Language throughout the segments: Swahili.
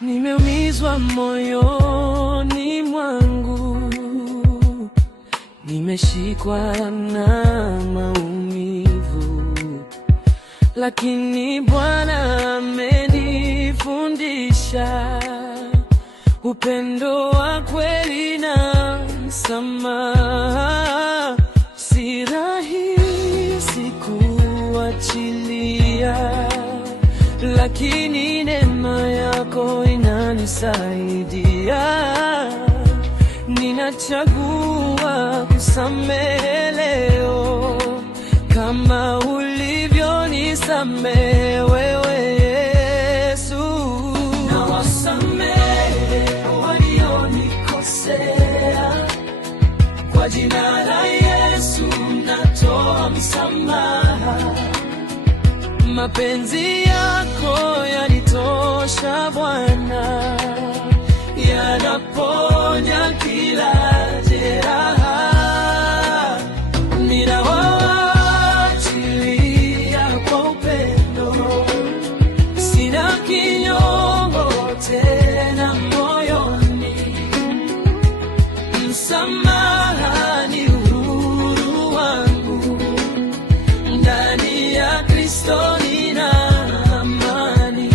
Nimeumizwa moyoni mwangu, nimeshikwa na maumivu, lakini Bwana amenifundisha upendo wa kweli na msamaha. Si rahisi kuachilia, lakini neema yako inanisaidia. Ninachagua kusamehe leo kama ulivyonisamehe wewe Yesu. Nawasamehe walionikosea, kwa jina la Yesu natoa msamaha. Mapenzi yako yanitosha Bwana, yanaponya kila jeraha. Ninawaachilia kwa upendo, sina kinyongo tena moyoni. Msamaha ni uhuru wangu, ndani ya Kristo nina amani.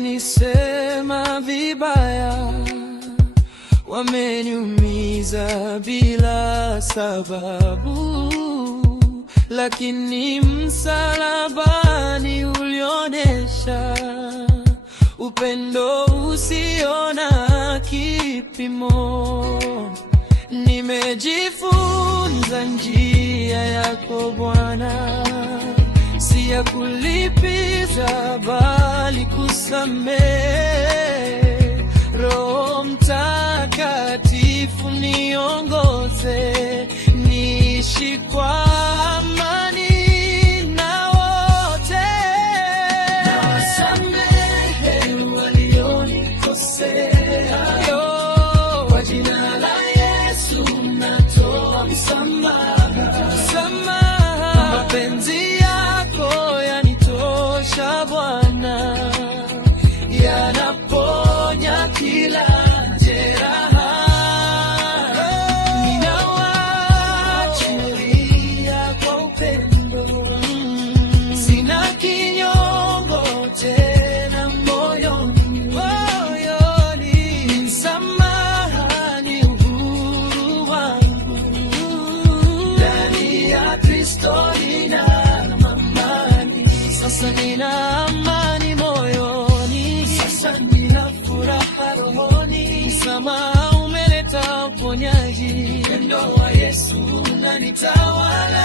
Wamenisema vibaya, wameniumiza bila sababu, lakini msalabani ulionesha upendo usio na kipimo. Nimejifunza njia yako Bwana, si ya kulipiza bali kusamehe. Roho Mtakatifu niongoze, niishi kwa amani na wote. Nawasamehe walionikosea, kwa jina la Yesu natoa msamaha. Mapenzi yako yanitosha Bwana, yanaponya kila jeraha. Ninawaachilia kwa upendo, sina kinyongo tena moyoni. Msamaha ni uhuru wangu, ndani ya Kristo nina amani. Sasa nina amani moyoni, sasa nina furaha rohoni. Msamaha umeleta uponyaji, upendo wa Yesu unanitawala.